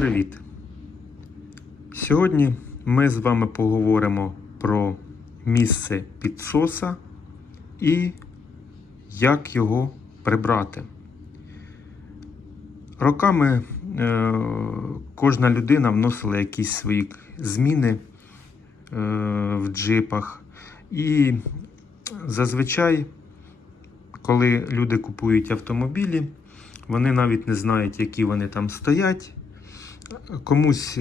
привіт! Сьогодні ми з вами поговоримо про місце підсоса і як його прибрати. Роками кожна людина вносила якісь свої зміни в джипах. І зазвичай, коли люди купують автомобілі, вони навіть не знають, які вони там стоять. Комусь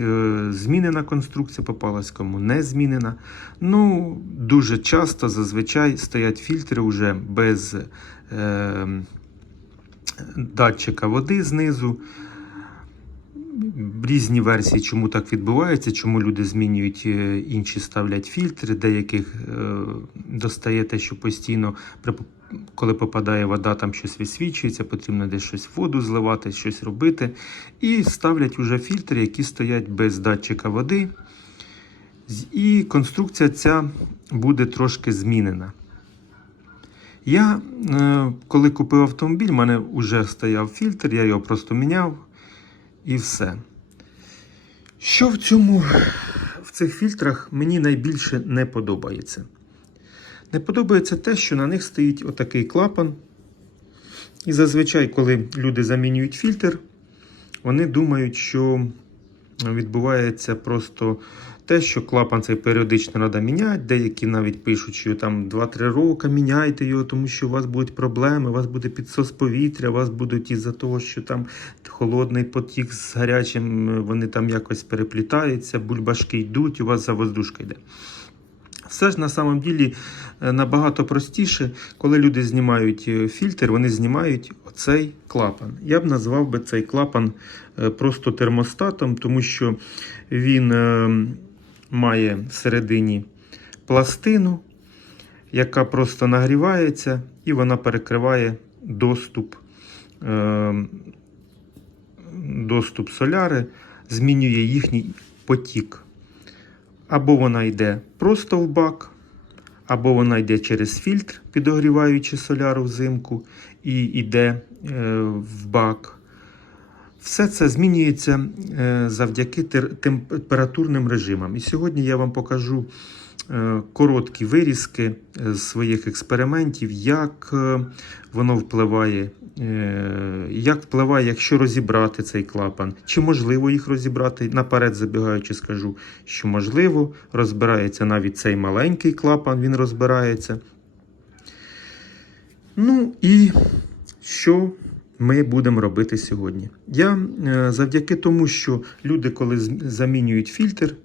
змінена конструкція попалась, кому не змінена. Ну, дуже часто, зазвичай, стоять фільтри вже без датчика води знизу. Різні версії, чому так відбувається, чому люди змінюють, інші ставлять фільтри, деяких достає те, що постійно, коли попадає вода, там щось висвічується, потрібно десь щось в воду зливати, щось робити. І ставлять вже фільтри, які стоять без датчика води. І конструкція ця буде трошки змінена. Я, коли купив автомобіль, в мене вже стояв фільтр, я його просто міняв. І все. Що в цих фільтрах мені найбільше не подобається? Не подобається те, що на них стоїть отакий клапан. І зазвичай, коли люди замінюють фільтр, вони думають, що відбувається просто те, що клапан цей періодично треба міняти. Деякі навіть пишуть, що там 2-3 роки міняйте його, тому що у вас будуть проблеми, у вас буде підсос повітря, у вас будуть із-за того, що там холодний потік з гарячим, вони там якось переплітаються, бульбашки йдуть, у вас завоздушка йде. Все ж на самом ділі набагато простіше, коли люди знімають фільтр, вони знімають оцей клапан. Я б назвав би цей клапан просто термостатом, тому що він має всередині пластину, яка просто нагрівається, і вона перекриває доступ соляри, змінює їхній потік. Або вона йде просто в бак, або вона йде через фільтр, підогріваючи соляру взимку, і йде в бак. Все це змінюється завдяки температурним режимам. І сьогодні я вам покажу короткі вирізки з своїх експериментів, як воно впливає, якщо розібрати цей клапан. Чи можливо їх розібрати? Наперед забігаючи, скажу, що можливо. Розбирається навіть цей маленький клапан, він розбирається. Ну і що ми будемо робити сьогодні? Я завдяки тому, що люди, коли замінюють фільтр,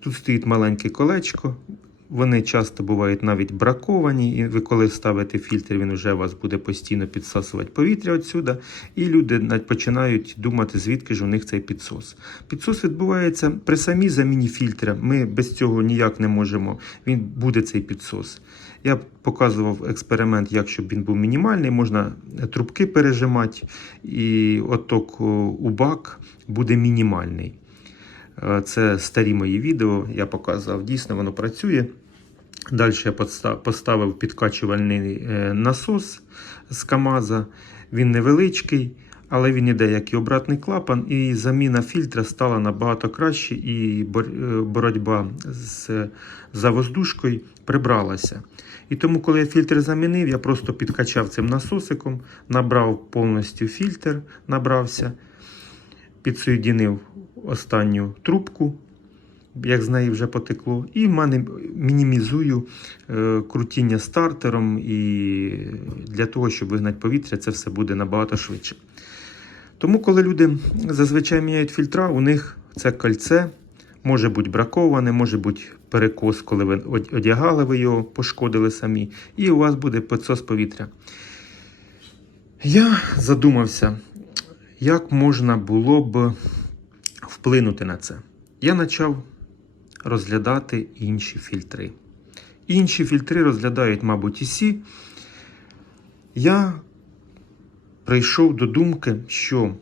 тут стоїть маленьке колечко, вони часто бувають навіть браковані, і ви коли ставите фільтр, він вже у вас буде постійно підсасувати повітря відсюди, і люди починають думати, звідки ж у них цей підсос. Підсос відбувається при самій заміні фільтра, ми без цього ніяк не можемо, він буде цей підсос. Я показував експеримент, як щоб він був мінімальний, можна трубки пережимати, і отток у бак буде мінімальний. Це старі мої відео, я показував, дійсно воно працює. Далі я поставив підкачувальний насос з КАМАЗа. Він невеличкий, але він іде як і обратний клапан. І заміна фільтра стала набагато краще, і боротьба з завоздушкою прибралася. І тому, коли я фільтр замінив, я просто підкачав цим насосиком, набрав повністю фільтр, підсоєдинив останню трубку, як з неї вже потекло, і в мене мінімізую крутіння стартером, і для того, щоб вигнати повітря, це все буде набагато швидше. Тому, коли люди зазвичай міняють фільтра, у них це кольце може бути браковане, може бути перекос, коли ви одягали, ви його пошкодили самі, і у вас буде підсос повітря. Я задумався, як можна було б вплинути на це. Я почав розглядати інші фільтри. Інші фільтри розглядають, мабуть, усі. Я прийшов до думки, що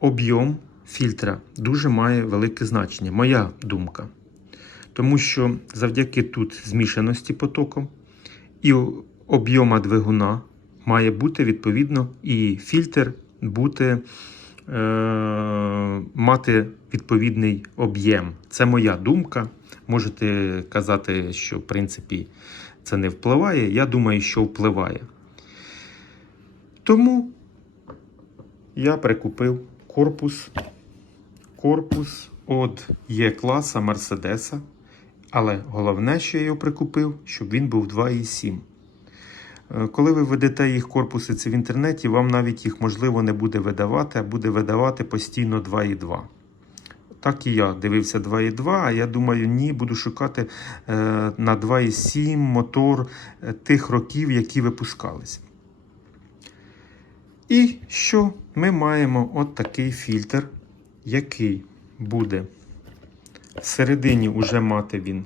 об'єм фільтра дуже має велике значення. Моя думка. Тому що завдяки тут змішаності потоком і об'єма двигуна має бути, відповідно, і фільтр бути мати відповідний об'єм. Це моя думка. Можете казати, що в принципі це не впливає. Я думаю, що впливає. Тому я прикупив корпус від Є-класа Мерседеса. Але головне, що я його прикупив, щоб він був 2,7. Коли ви ведете їх корпуси це в інтернеті, вам навіть їх можливо не буде видавати, а буде видавати постійно 2,2. Так і я дивився 2,2, а я думаю, ні, буду шукати на 2,7 мотор тих років, які випускались. І що? Ми маємо от такий фільтр, який буде всередині вже мати він.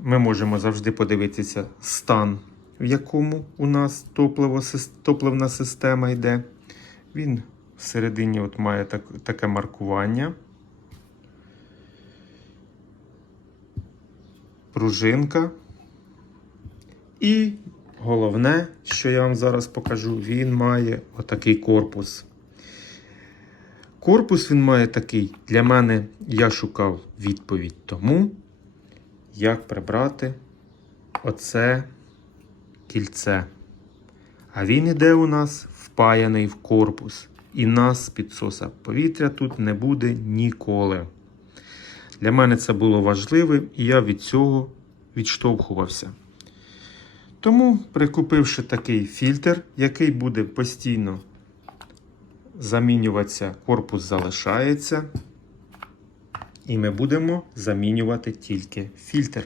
Ми можемо завжди подивитися стан, в якому у нас топливна система йде. Він всередині от має таке маркування. Пружинка. І головне, що я вам зараз покажу, він має отакий корпус. Корпус він має такий. Для мене, я шукав відповідь тому, як прибрати оце кільце. А він іде у нас впаяний в корпус. І нас підсоса повітря тут не буде ніколи. Для мене це було важливо, і я від цього відштовхувався. Тому, прикупивши такий фільтр, який буде постійно замінюватися, корпус залишається. І ми будемо замінювати тільки фільтр.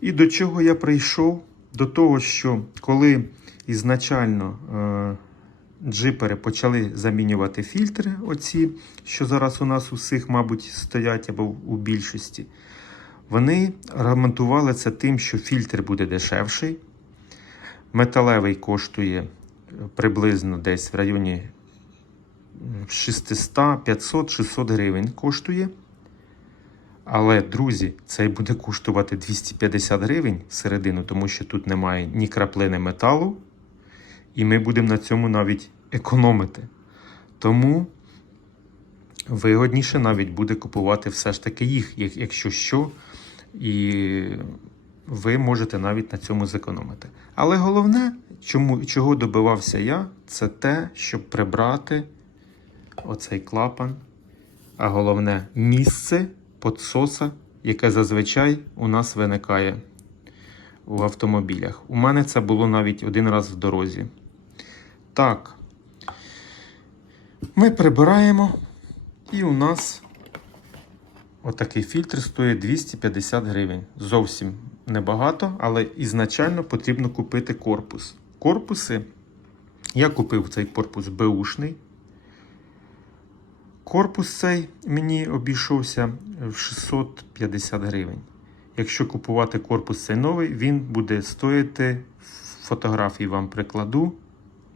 І до чого я прийшов? До того, що коли ізначально джипери почали замінювати фільтри, оці, що зараз у нас усіх, мабуть, стоять або у більшості, вони аргументували це тим, що фільтр буде дешевший. Металевий коштує приблизно десь в районі 600, 500, 600 гривень коштує. Але, друзі, цей буде коштувати 250 гривень всередину, тому що тут немає ні краплини металу. І ми будемо на цьому навіть економити. Тому вигодніше навіть буде купувати все ж таки їх, якщо що. І ви можете навіть на цьому зекономити. Але головне, чого добивався я, це те, щоб прибрати оцей клапан. А головне місце підсоса, яке зазвичай у нас виникає в автомобілях. У мене це було навіть один раз в дорозі. Так, ми прибираємо, і у нас отакий фільтр стоїть 250 гривень. Зовсім небагато, але ізначально потрібно купити корпус. Корпуси, я купив цей корпус беушний. Корпус цей мені обійшовся в 650 гривень. Якщо купувати корпус цей новий, він буде стоїти, фотографії вам прикладу,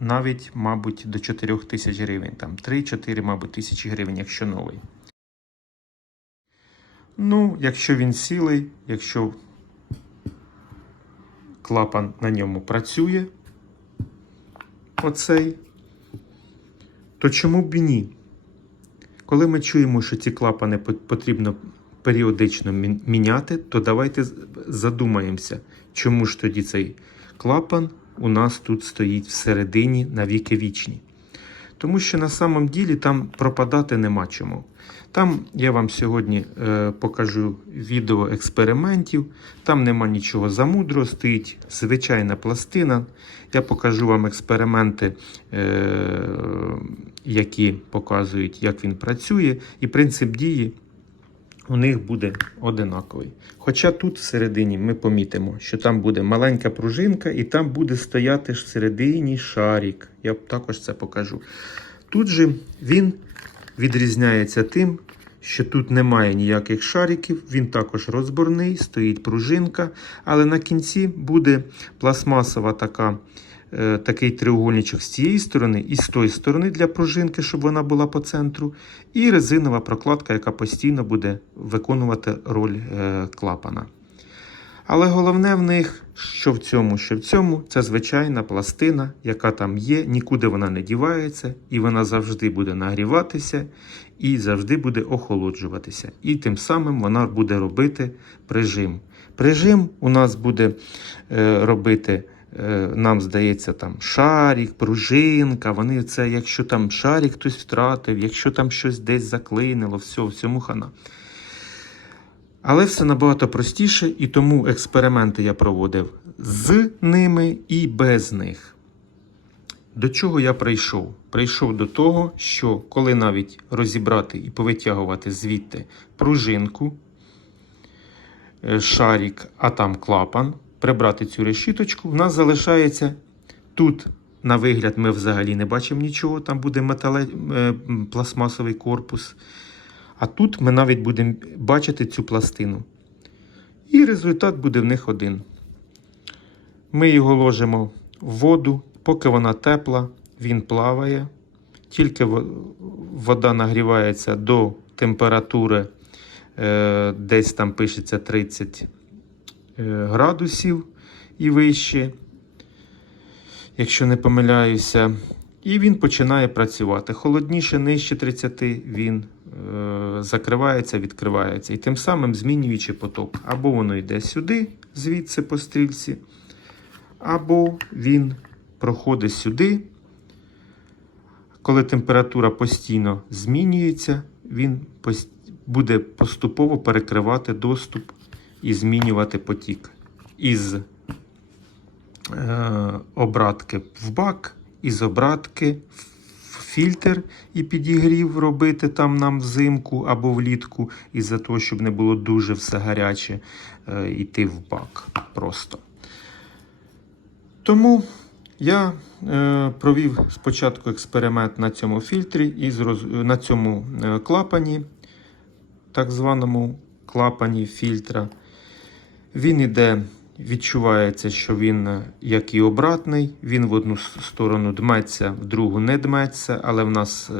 навіть, мабуть, до 4 тисяч гривень. Там 3-4, мабуть, тисячі гривень, якщо новий. Ну, якщо він цілий, якщо клапан на ньому працює, оцей, то чому б і ні? Коли ми чуємо, що ці клапани потрібно періодично міняти, то давайте задумаємося, чому ж тоді цей клапан у нас тут стоїть всередині на віки вічні. Тому що на самом ділі там пропадати нема чому. Там я вам сьогодні покажу відео експериментів, там нема нічого замудрого, стоїть звичайна пластина. Я покажу вам експерименти, які показують, як він працює, і принцип дії у них буде одинаковий. Хоча тут всередині ми помітимо, що там буде маленька пружинка і там буде стояти всередині шарик. Я також це покажу. Тут же він відрізняється тим, що тут немає ніяких шариків, він також розборний, стоїть пружинка, але на кінці буде пластмасова такий треугольничок з цієї сторони і з тої сторони для пружинки, щоб вона була по центру, і резинова прокладка, яка постійно буде виконувати роль клапана. Але головне в них що в цьому, це звичайна пластина, яка там є, нікуди вона не дівається, і вона завжди буде нагріватися, і завжди буде охолоджуватися. І тим самим вона буде робити прижим. Прижим у нас буде робити, нам здається, там шарик, пружинка, вони це, якщо там шарик хтось втратив, якщо там щось десь заклинило, всьому хана. Але все набагато простіше, і тому експерименти я проводив з ними і без них. До чого я прийшов? Прийшов до того, що коли навіть розібрати і повитягувати звідти пружинку, шарик, а там клапан, прибрати цю решіточку, в нас залишається тут, на вигляд, ми взагалі не бачимо нічого, там буде пластмасовий корпус. А тут ми навіть будемо бачити цю пластину. І результат буде в них один. Ми його ложимо в воду, поки вона тепла, він плаває. Тільки вода нагрівається до температури, десь там пишеться 30 градусів і вище, якщо не помиляюся. І він починає працювати. Холодніше, нижче 30, він закривається, відкривається. І тим самим змінюючи поток. Або воно йде сюди, звідси по стрільці, або він проходить сюди. Коли температура постійно змінюється, він буде поступово перекривати доступ і змінювати потік. Із обратки в бак, із обратки в фільтр і підігрів робити там нам взимку або влітку, із-за того, щоб не було дуже все гаряче, йти в бак просто. Тому я провів спочатку експеримент на цьому фільтрі, і на цьому клапані, так званому клапані фільтра. Він іде, відчувається, що він, як і обратний, він в одну сторону дметься, в другу не дметься, але в нас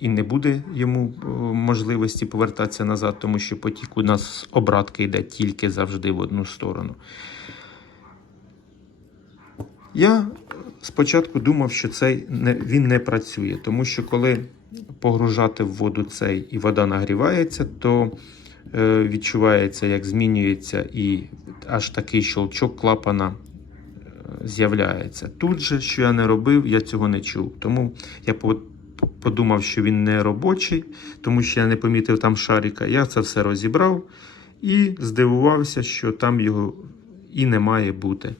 і не буде йому можливості повертатися назад, тому що потік у нас з обратки йде тільки завжди в одну сторону. Я спочатку думав, що він не працює, тому що коли погружати в воду цей і вода нагрівається, то відчувається, як змінюється, і аж такий щелчок клапана з'являється. Тут же, що я не робив, я цього не чув. Тому я подумав, що він не робочий, тому що я не помітив там шарика. Я це все розібрав і здивувався, що там його і не має бути.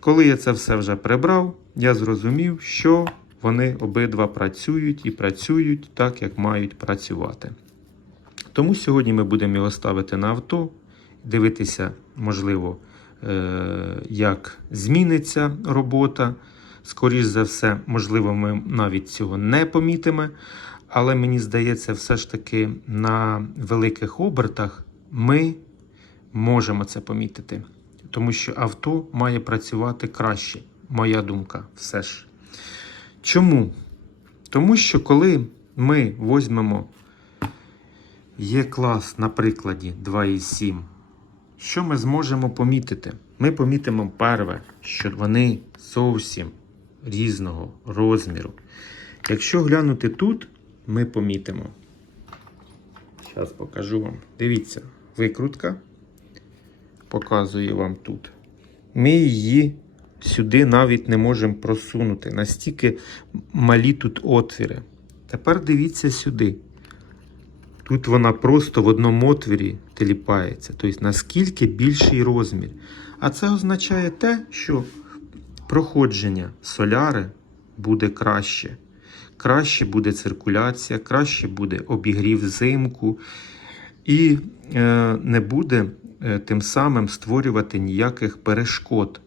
Коли я це все вже прибрав, я зрозумів, що вони обидва працюють і працюють так, як мають працювати. Тому сьогодні ми будемо його ставити на авто, дивитися, можливо, як зміниться робота. Скоріше за все, можливо, ми навіть цього не помітимо, але мені здається, все ж таки на великих обертах ми можемо це помітити. Тому що авто має працювати краще, моя думка, все ж. Чому? Тому що коли ми візьмемо Є-клас на прикладі 2,7, що ми зможемо помітити? Ми помітимо перше, що вони зовсім різного розміру. Якщо глянути тут, ми помітимо. Зараз покажу вам. Дивіться, викрутка показує вам тут. Ми її сюди навіть не можемо просунути. Настільки малі тут отвіри. Тепер дивіться сюди. Тут вона просто в одному отвірі теліпається. Тобто, наскільки більший розмір. А це означає те, що проходження соляри буде краще. Краще буде циркуляція, краще буде обігрів взимку. І не буде тим самим створювати ніяких перешкод.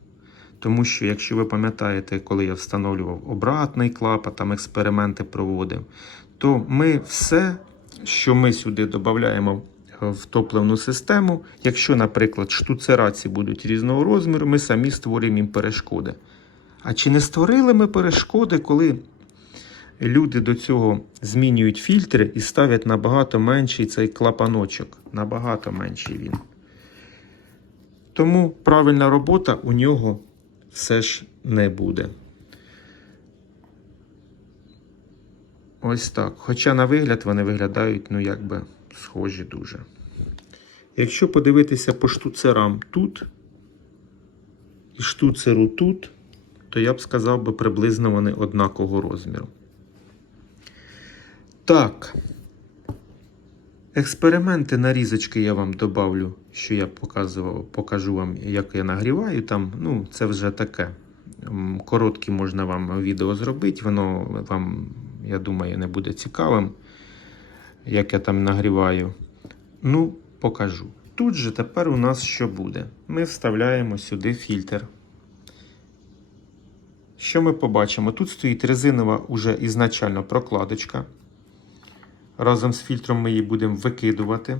Тому що, якщо ви пам'ятаєте, коли я встановлював обратний клапан, там експерименти проводив, то ми все, що ми сюди додаємо в топливну систему, якщо, наприклад, штуцераці будуть різного розміру, ми самі створюємо їм перешкоди. А чи не створили ми перешкоди, коли люди до цього змінюють фільтри і ставлять набагато менший цей клапаночок? Набагато менший він. Тому правильна робота у нього все ж не буде. Ось так. Хоча на вигляд вони виглядають, ну, якби схожі дуже. Якщо подивитися по штуцерам тут і штуцеру тут, то я б сказав би, приблизно вони однакового розміру. Так. Експерименти, нарізочки я вам добавлю, що я покажу вам, як я нагріваю там. Ну, це вже таке. Короткі можна вам відео зробити, воно вам, я думаю, не буде цікавим, як я там нагріваю. Ну, покажу. Тут же тепер у нас що буде? Ми вставляємо сюди фільтр. Що ми побачимо? Тут стоїть резинова уже ізначально прокладочка. Разом з фільтром ми її будемо викидувати.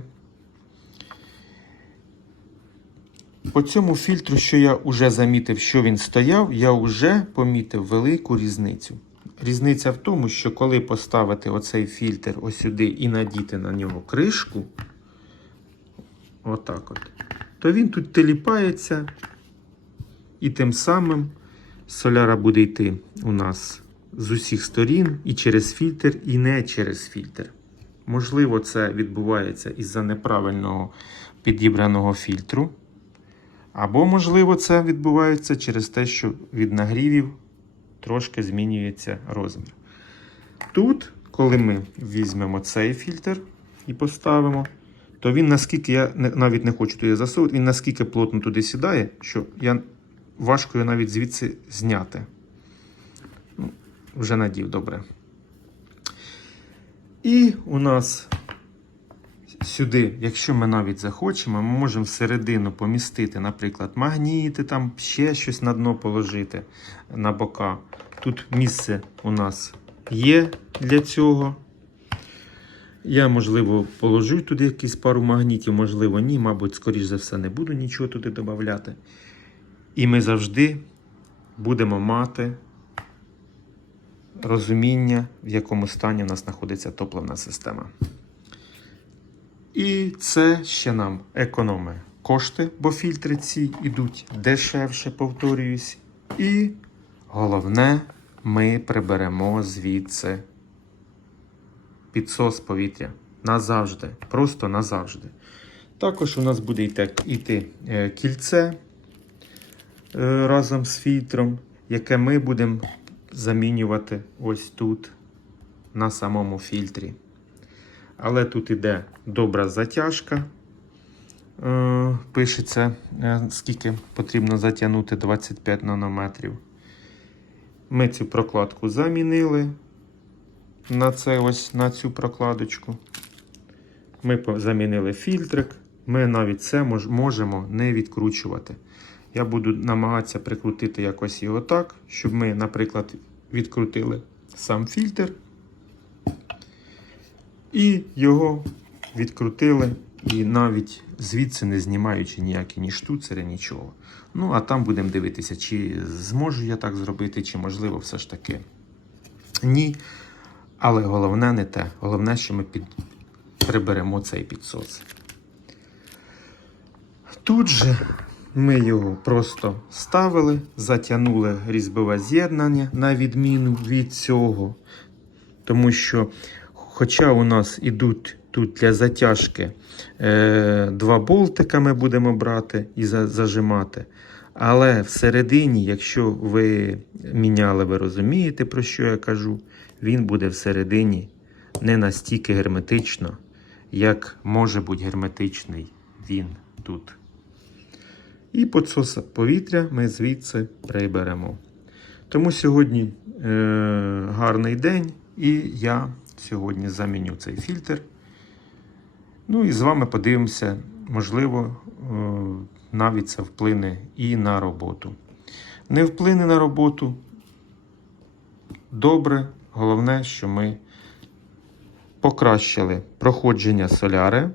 По цьому фільтру, що я вже замітив, що він стояв, я вже помітив велику різницю. Різниця в тому, що коли поставити оцей фільтр ось сюди і надіти на нього кришку, отак от, то він тут теліпається, і тим самим соляра буде йти у нас з усіх сторін, і через фільтр, і не через фільтр. Можливо, це відбувається із-за неправильного підібраного фільтру. Або, можливо, це відбувається через те, що від нагрівів трошки змінюється розмір. Тут, коли ми візьмемо цей фільтр і поставимо, то він наскільки, я навіть не хочу туди засовувати, він наскільки плотно туди сідає, що важко його навіть звідси зняти. Ну, вже надів, добре. І у нас сюди, якщо ми навіть захочемо, ми можемо всередину помістити, наприклад, магніти, там ще щось на дно положити на бока. Тут місце у нас є для цього. Я, можливо, положу туди якісь пару магнітів, можливо, ні. Мабуть, скоріш за все, не буду нічого туди додавати. І ми завжди будемо мати розуміння, в якому стані у нас знаходиться топливна система. І це ще нам економить кошти, бо фільтри ці йдуть дешевше, повторююсь. І головне, ми приберемо звідси підсос повітря. Назавжди. Просто назавжди. Також у нас буде йти кільце разом з фільтром, яке ми будемо замінювати ось тут, на самому фільтрі. Але тут іде добра затяжка. Пишеться, скільки потрібно затягнути, 25 нанометрів. Ми цю прокладку замінили на цю прокладочку. Ми замінили фільтрик. Ми навіть це можемо не відкручувати. Я буду намагатися прикрутити якось його так, щоб ми, наприклад, відкрутили сам фільтр. І його відкрутили, і навіть звідси не знімаючи ніякі ні штуцери, нічого. Ну, а там будемо дивитися, чи зможу я так зробити, чи можливо все ж таки ні. Але головне не те. Головне, що ми приберемо цей підсос. Тут же ми його просто ставили, затягнули різьбове з'єднання на відміну від цього. Тому що, хоча у нас ідуть тут для затяжки два болтика ми будемо брати і зажимати. Але всередині, якщо ви міняли, ви розумієте, про що я кажу, він буде всередині не настільки герметично, як може бути герметичний він тут. І підсос повітря ми звідси приберемо. Тому сьогодні гарний день, і я сьогодні заміню цей фільтр. Ну і з вами подивимося, можливо, навіть це вплине і на роботу. Не вплине на роботу добре, головне, що ми покращили проходження соляри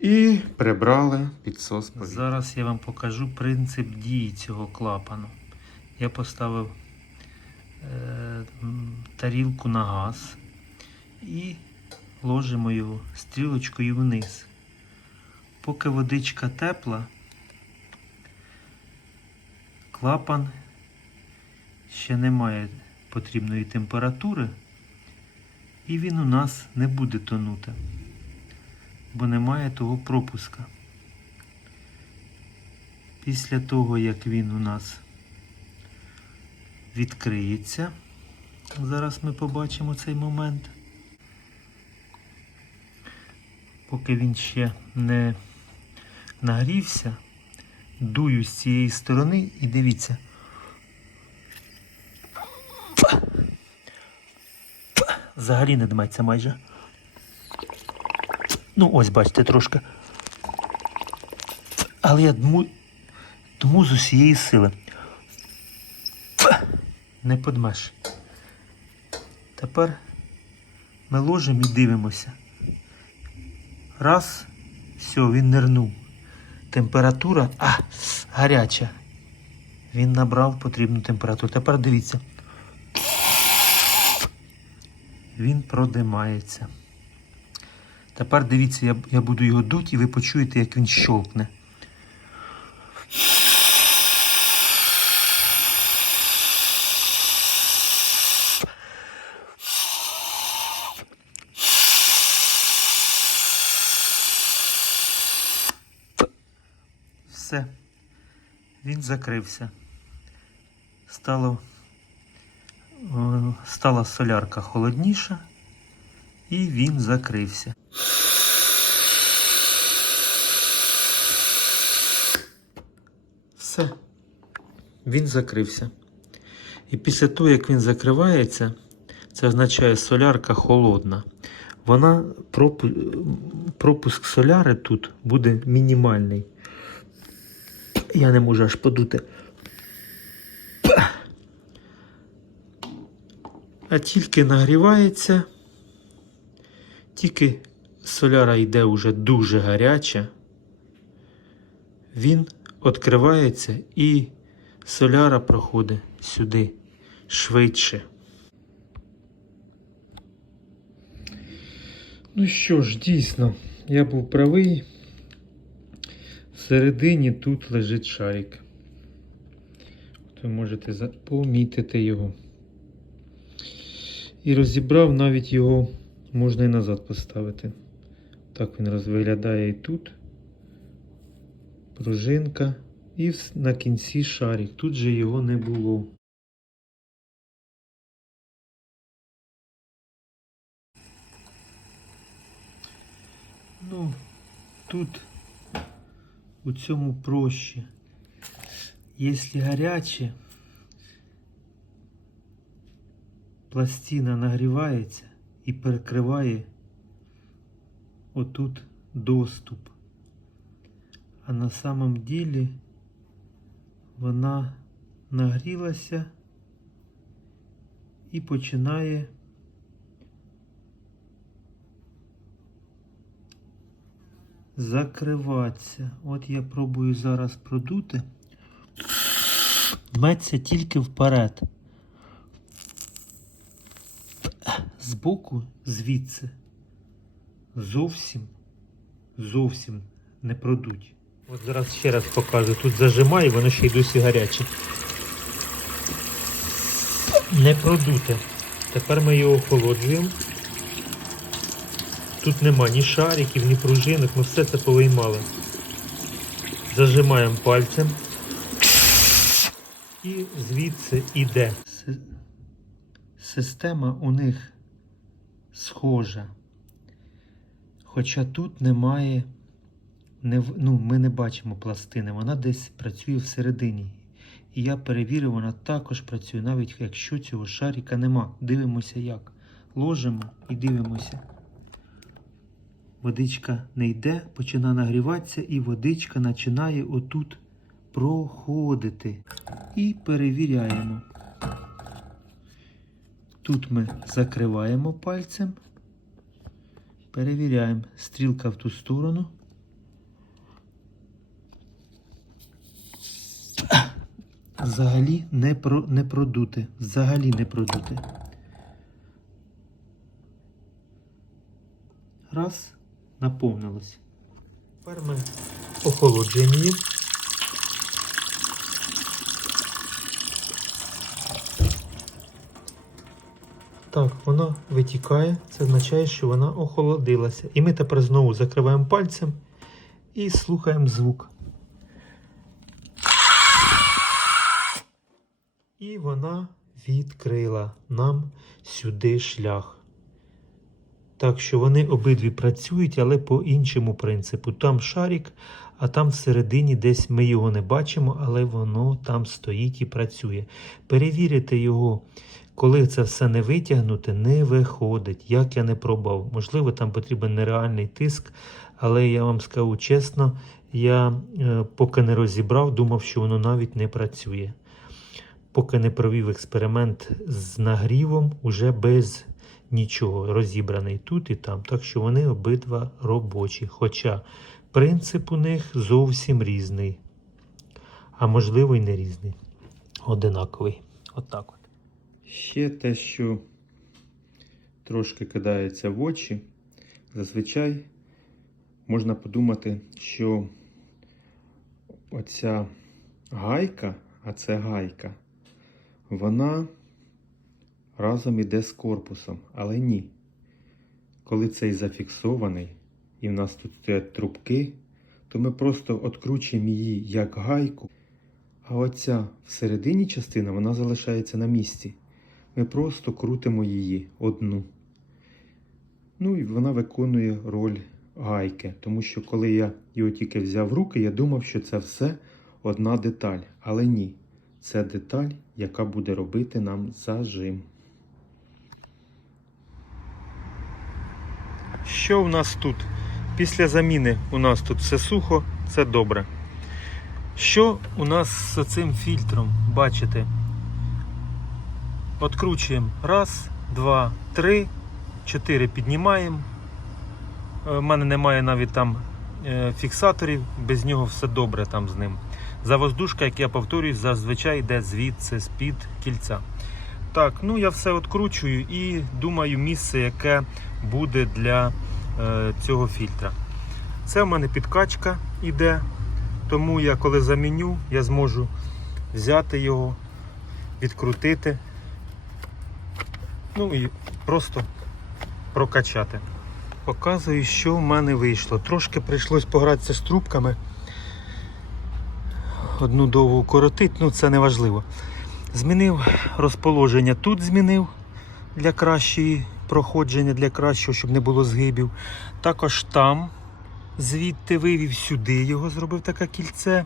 і прибрали підсос повітря. Зараз я вам покажу принцип дії цього клапану. Я поставив тарілку на газ і ложимо його стрілочкою вниз. Поки водичка тепла, клапан ще не має потрібної температури, і він у нас не буде тонути, бо немає того пропуска. Після того, як він у нас відкриється, зараз ми побачимо цей момент, поки він ще не нагрівся, дую з цієї сторони і дивіться. Взагалі не дметься майже. Ну ось, бачите, трошки. Але я дму з усієї сили. Не подмеш. Тепер ми ложимо і дивимося. Раз, все, він нирнув. Температура, гаряча. Він набрав потрібну температуру. Тепер дивіться. Він продимається. Тепер дивіться, я буду його дути і ви почуєте, як він щолкне. Все. Він закрився. Стала солярка холодніша, і він закрився. Все. Він закрився. І після того, як він закривається, це означає, солярка холодна. Вона, пропуск соляри тут буде мінімальний. Я не можу аж подути. А тільки нагрівається, тільки соляра йде вже дуже гаряча, він відкривається і соляра проходить сюди швидше. Ну що ж, дійсно, я був правий. Всередині тут лежить шарик. Ви можете помітити його. І розібрав, навіть його можна і назад поставити. Так він виглядає і тут. Пружинка. І на кінці шарик. Тут же його не було. Ну, тут у цьому проще. Якщо гаряче, пластина нагрівається і перекриває отут доступ. А на самом ділі вона нагрілася і починає закриватися. От я пробую зараз продути. Дметься тільки вперед. Збоку, звідси, зовсім не продуть. От зараз ще раз покажу. Тут зажимаю, воно ще й досі гаряче. Не продуте. Тепер ми його охолоджуємо. Тут нема ні шариків, ні пружинок, ми все це повиймали. Зажимаємо пальцем. І звідси іде. Система у них схожа. Хоча тут немає, ми не бачимо пластини, вона десь працює всередині. І я перевірив, вона також працює, навіть якщо цього шарика нема. Дивимося як. Ложимо і дивимося. Водичка не йде, починає нагріватися і водичка починає отут проходити. І перевіряємо. Тут ми закриваємо пальцем. Перевіряємо. Стрілка в ту сторону. Взагалі не продути. Взагалі не продути. Раз, наповнилось. Тепер ми охолоджуємо її. Так, вона витікає, це означає, що вона охолодилася. І ми тепер знову закриваємо пальцем і слухаємо звук. І вона відкрила нам сюди шлях. Так що вони обидві працюють, але по іншому принципу. Там шарик, а там всередині десь ми його не бачимо, але воно там стоїть і працює. Перевірити його, коли це все не витягнути, не виходить. Як я не пробував. Можливо, там потрібен нереальний тиск, але я вам скажу чесно, я поки не розібрав, думав, що воно навіть не працює. Поки не провів експеримент з нагрівом, уже без нічого, розібраний тут і там. Так що вони обидва робочі. Хоча принцип у них зовсім різний. А можливо і не різний. Одинаковий. Отак от. Ще те, що трошки кидається в очі. Зазвичай можна подумати, що оця гайка, а це гайка, вона разом іде з корпусом, але ні. Коли цей зафіксований і в нас тут стоять трубки, то ми просто відкручуємо її як гайку, а оця всередині частина, вона залишається на місці. Ми просто крутимо її одну. Ну і вона виконує роль гайки, тому що коли я його тільки взяв в руки, я думав, що це все одна деталь, але ні. Це деталь, яка буде робити нам зажим. Що в нас тут? Після заміни у нас тут все сухо, це добре. Що у нас з цим фільтром? Бачите? Откручуємо. Раз, два, три, 4 піднімаємо. У мене немає навіть там фіксаторів, без нього все добре там з ним. Завоздушка, як я повторюю, зазвичай йде звідси, з-під кільця. Так, ну я все відкручую і думаю місце, яке буде для цього фільтра. Це в мене підкачка йде, тому я коли заміню, я зможу взяти його, відкрутити, ну і просто прокачати. Показую, що в мене вийшло. Трошки прийшлось погратися з трубками. Одну довгу коротить, ну це не важливо. Змінив розположення, тут змінив для кращої проходження, для кращого, щоб не було згибів. Також там звідти вивів сюди, його зробив таке кільце.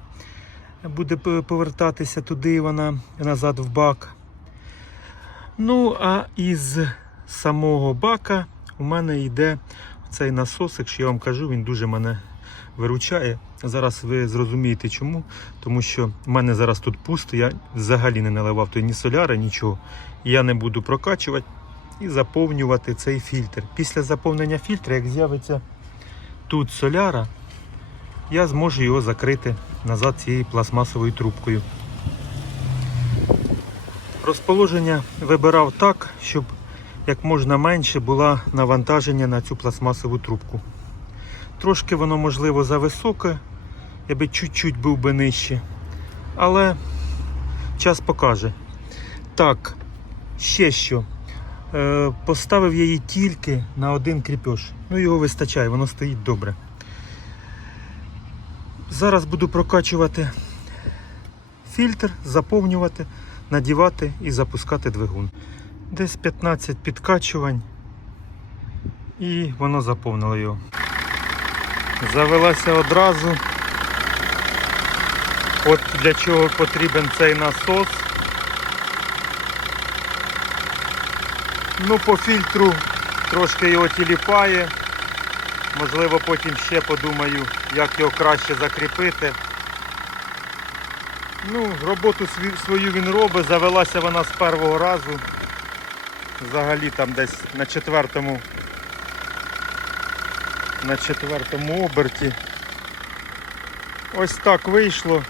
Буде повертатися туди, вона назад в бак. Ну, а із самого бака у мене йде цей насос, якщо я вам кажу, він дуже мене виручає. Зараз ви зрозумієте чому. Тому що в мене зараз тут пусто, я взагалі не наливав тут ні соляри, нічого. Я не буду прокачувати і заповнювати цей фільтр. Після заповнення фільтра, як з'явиться тут соляра, я зможу його закрити назад цією пластмасовою трубкою. Розположення вибирав так, щоб як можна менше було навантаження на цю пластмасову трубку. Трошки воно, можливо, зависоке, я би чуть-чуть був би нижче, але час покаже. Так, ще що. Поставив я її тільки на один кріпеж. Ну, його вистачає, воно стоїть добре. Зараз буду прокачувати фільтр, заповнювати, надівати і запускати двигун. Десь 15 підкачувань і воно заповнило його. Завелася одразу. От для чого потрібен цей насос. Ну, по фільтру трошки його тіліпає. Можливо, потім ще подумаю, як його краще закріпити. Ну, роботу свою він робить, завелася вона з першого разу. Взагалі там десь на четвертому оберті. Ось так вийшло.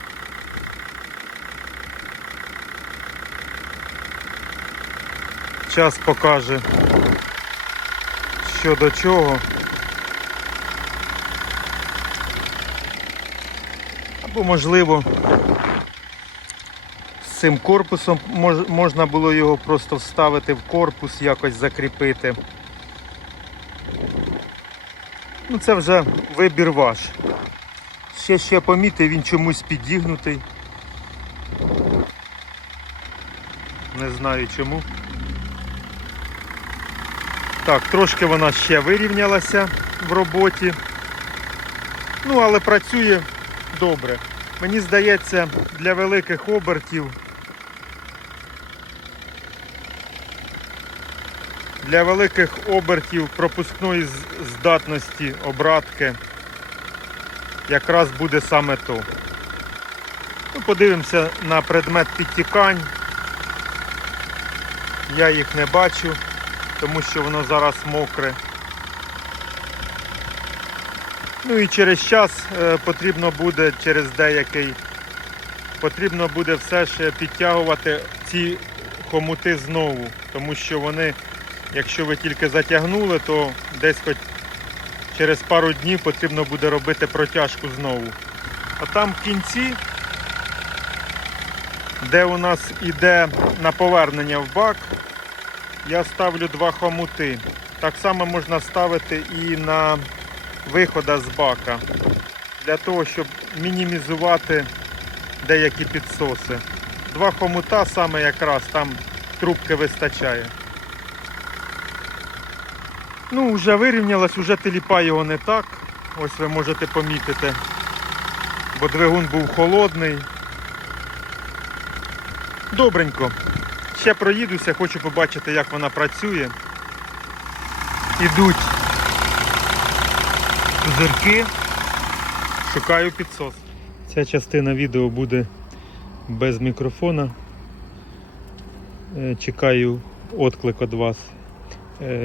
Час покаже, що до чого. Бо, можливо, з цим корпусом можна було його просто вставити в корпус, якось закріпити. Ну, це вже вибір ваш. Ще помітив, він чомусь підігнутий. Не знаю чому. Так, трошки вона ще вирівнялася в роботі. Ну, але працює добре. Мені здається, для великих обертів, пропускної здатності обратки якраз буде саме то. Ну, подивимося на предмет підтікань. Я їх не бачу, тому що воно зараз мокре. Ну і через час потрібно буде, потрібно буде все ж підтягувати ці хомути знову. Тому що вони, якщо ви тільки затягнули, то десь хоч через пару днів потрібно буде робити протяжку знову. А там в кінці, де у нас іде на повернення в бак, я ставлю 2 хомути. Так само можна ставити і на виходи з бака, для того, щоб мінімізувати деякі підсоси. 2 хомута саме якраз, там трубки вистачає. Ну, вже вирівнялось, вже теліпає його не так. Ось ви можете помітити, бо двигун був холодний. Добренько. Ще проїдуся, хочу побачити, як вона працює. Ідуть пузирки, шукаю підсос. Ця частина відео буде без мікрофона. Чекаю відклик від вас,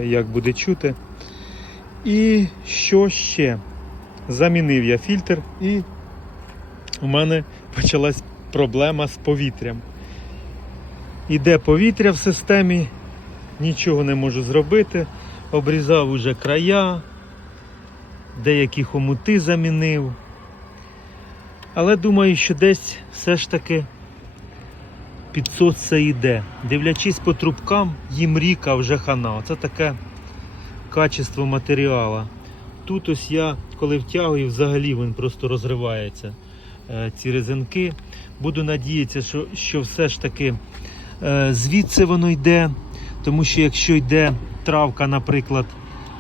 як буде чути. І що ще? Замінив я фільтр і у мене почалась проблема з повітрям. Іде повітря в системі, нічого не можу зробити. Обрізав уже края, деякі хомути замінив. Але думаю, що десь все ж таки підсос це йде. Дивлячись по трубкам, їм рік, а вже хана. Це таке качество матеріалу. Тут ось я, коли втягую, взагалі він просто розривається, ці резинки. Буду надіятися, що все ж таки звідси воно йде, тому що якщо йде травка, наприклад,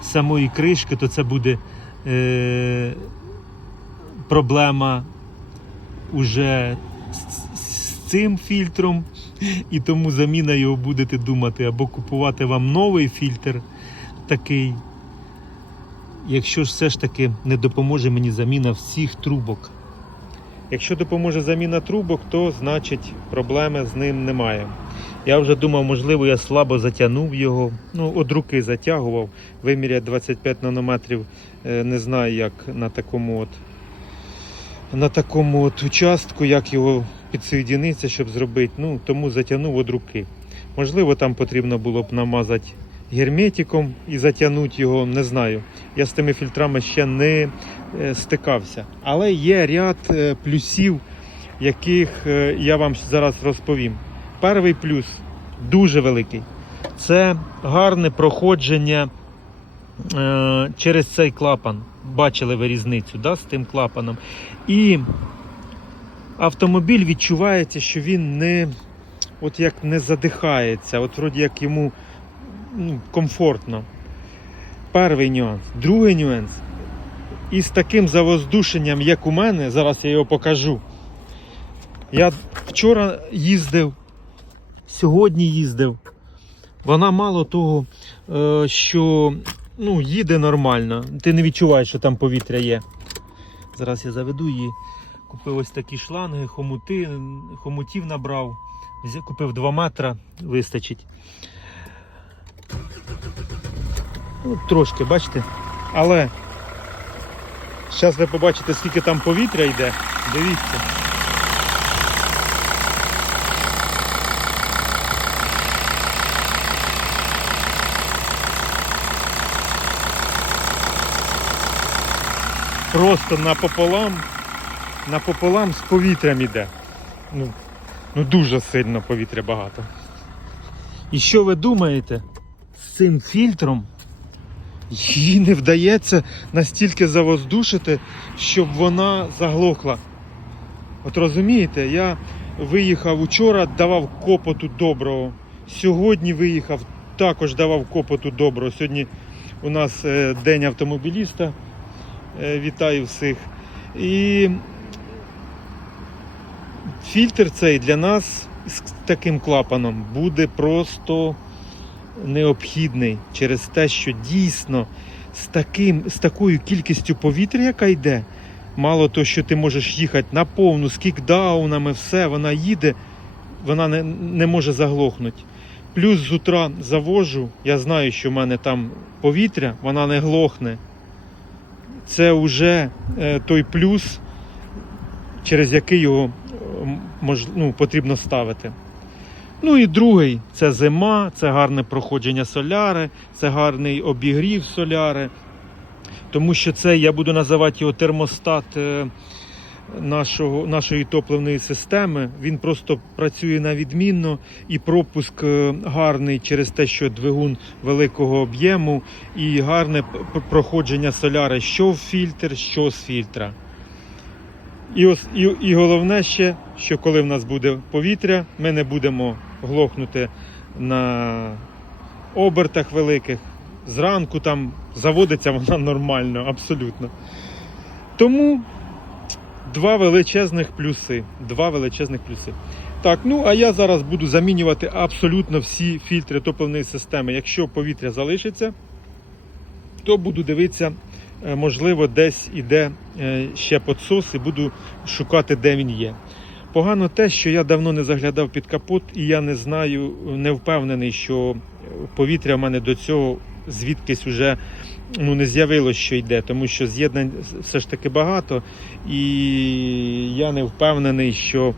самої кришки, то це буде проблема уже з цим фільтром, і тому заміна його будете думати, або купувати вам новий фільтр такий, якщо ж все ж таки не допоможе мені заміна всіх трубок. Якщо допоможе заміна трубок, то значить проблеми з ним немає. Я вже думав, можливо, я слабо затягнув його, ну, від руки затягував, виміряв 25 нанометрів, не знаю, як на такому от участку, як його підсоєдинитися, щоб зробити, ну, тому затягнув від руки. Можливо, там потрібно було б намазати герметиком і затягнути його, не знаю. Я з тими фільтрами ще не стикався. Але є ряд плюсів, яких я вам зараз розповім. Перший плюс, дуже великий, це гарне проходження через цей клапан. Бачили ви різницю, да, з тим клапаном. І автомобіль відчувається, що він не задихається, вроді як йому комфортно. Перший нюанс. Другий нюанс. І з таким завоздушенням, як у мене, зараз я його покажу. Я вчора їздив, сьогодні їздив. Вона мало того, що їде нормально. Ти не відчуваєш, що там повітря є. Зараз я заведу її. Купив ось такі шланги, хомутів набрав. Купив 2 метри, вистачить. Трошки, бачите? Але зараз ви побачите, скільки там повітря йде. Дивіться. Просто напополам. напополам з повітрям іде. Ну дуже сильно повітря багато. І що ви думаєте? З цим фільтром їй не вдається настільки завоздушити, щоб вона заглохла. От розумієте, я виїхав учора, давав копоту доброго. Сьогодні виїхав, також давав копоту доброго. Сьогодні у нас день автомобіліста. Вітаю всіх. І фільтр цей для нас з таким клапаном буде просто необхідний через те, що дійсно з такою кількістю повітря, яка йде, мало того, що ти можеш їхати на повну, з кікдаунами, все, вона їде, вона не може заглохнути. Плюс з утра завожу, я знаю, що в мене там повітря, вона не глохне. Це вже той плюс, через який його потрібно ставити. Ну і другий, це зима, це гарне проходження соляри, це гарний обігрів соляри. Тому що це, я буду називати його термостат нашої топливної системи. Він просто працює на відмінно і пропуск гарний через те, що двигун великого об'єму і гарне проходження соляри, що в фільтр, що з фільтра. І головне ще, що коли в нас буде повітря, ми не будемо глохнути на обертах великих. Зранку там заводиться вона нормально, абсолютно. Тому два величезних плюси. Так, ну а я зараз буду замінювати абсолютно всі фільтри топливної системи. Якщо повітря залишиться, то буду дивитися, можливо, десь іде ще підсос і буду шукати, де він є. Погано те, що я давно не заглядав під капот і я не знаю, не впевнений, що повітря в мене до цього звідкись вже не з'явилось, що йде, тому що з'єднань все ж таки багато і я не впевнений, що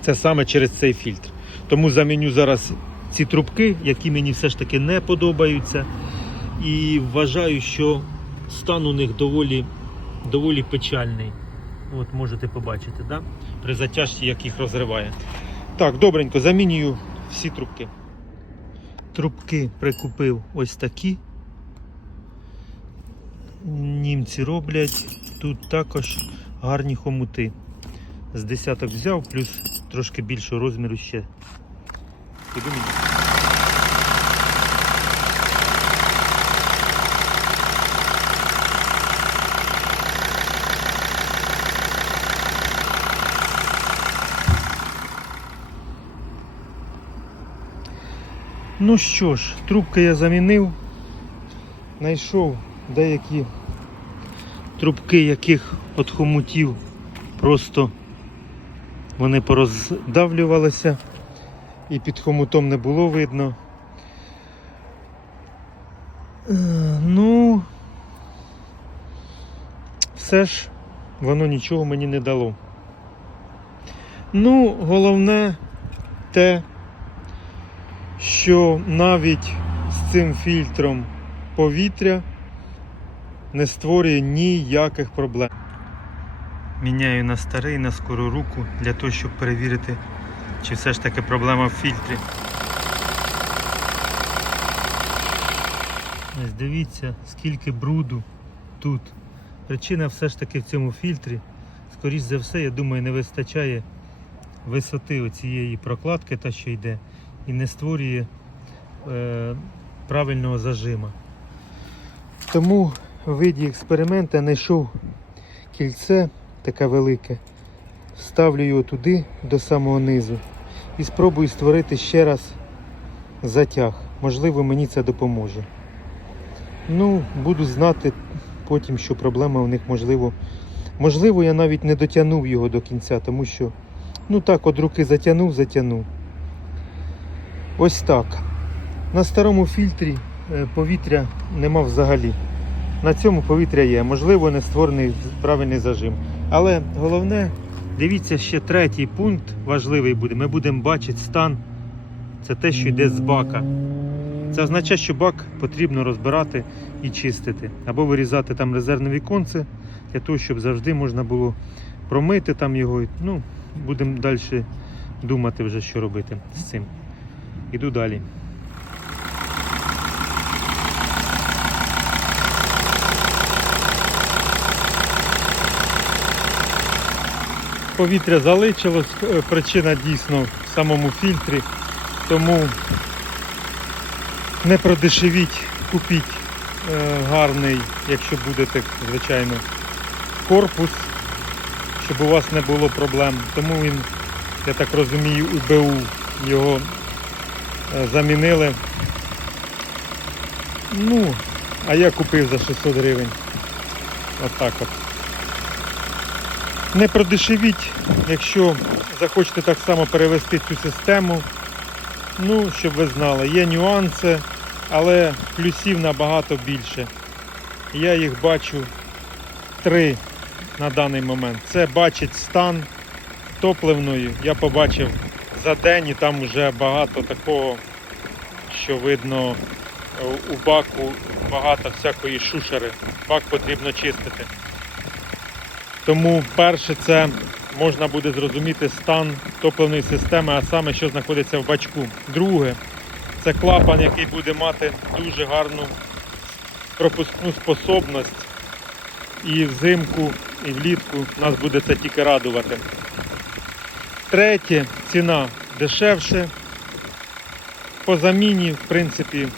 це саме через цей фільтр. Тому заміню зараз ці трубки, які мені все ж таки не подобаються, і вважаю, що стан у них доволі печальний. От можете побачити, да? При затяжці, як їх розриває. Так, добренько, замінюю всі трубки. Трубки прикупив ось такі. Німці роблять. Тут також гарні хомути. З десяток взяв, плюс трошки більшого розміру ще. Іду мені. Ну що ж, трубки я замінив, знайшов деякі трубки, яких від хомутів просто вони пороздавлювалися і під хомутом не було видно. Ну, все ж воно нічого мені не дало. Ну, головне те, що навіть з цим фільтром повітря не створює ніяких проблем. Міняю на старий, на скору руку, для того, щоб перевірити, чи все ж таки проблема в фільтрі. Ось дивіться, скільки бруду тут. Причина все ж таки в цьому фільтрі. Скоріш за все, я думаю, не вистачає висоти оцієї прокладки, та що йде, і не створює правильного зажима. Тому в виді експерименту знайшов кільце таке велике, вставлю його туди до самого низу і спробую створити ще раз затяг. Можливо, мені це допоможе. Ну, буду знати потім, що проблема у них можливо, я навіть не дотягнув його до кінця, тому що, ну так, от руки затягнув. Ось так. На старому фільтрі повітря нема взагалі. На цьому повітря є. Можливо, не створений правильний зажим. Але головне, дивіться, ще третій пункт важливий буде. Ми будемо бачити стан. Це те, що йде з бака. Це означає, що бак потрібно розбирати і чистити. Або вирізати там резервне віконце, для того, щоб завжди можна було промити там його. Ну, будемо далі думати вже, що робити з цим. Іду далі. Повітря заличилось, причина дійсно в самому фільтрі, тому не продешевіть, купіть гарний, якщо будете, звичайно, корпус, щоб у вас не було проблем. Тому він, я так розумію, у БУ його замінили. Ну, а я купив за 600 гривень. Отак от. Не продешевіть, якщо захочете так само перевести цю систему. Ну, щоб ви знали, є нюанси, але плюсів набагато більше. Я їх бачу 3 на даний момент. Це бачить стан топливної. Я побачив за день і там вже багато такого, що видно у баку багато всякої шушери. Бак потрібно чистити. Тому перше, це можна буде зрозуміти стан топливної системи, а саме, що знаходиться в бачку. Друге, це клапан, який буде мати дуже гарну пропускну способність. І взимку, і влітку нас буде це тільки радувати. Третє, ціна дешевше. По заміні, в принципі,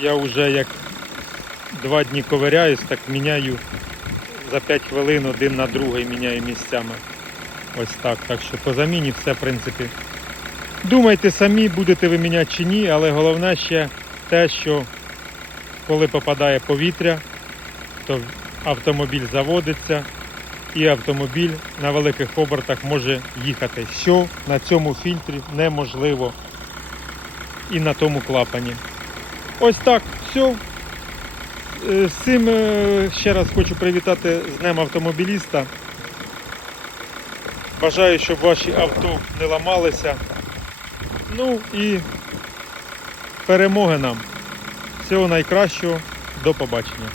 я вже як 2 дні ковиряюсь, так міняю за 5 хвилин один на другий міняю місцями. Ось так. Так що по заміні все, в принципі. Думайте самі, будете ви міняти чи ні, але головне ще те, що коли попадає повітря, то автомобіль заводиться і автомобіль на великих обертах може їхати, що на цьому фільтрі неможливо і на тому клапані. Ось так, все. З цим ще раз хочу привітати з Днем автомобіліста. Бажаю, щоб ваші авто не ламалися. Ну і перемоги нам. Всього найкращого. До побачення.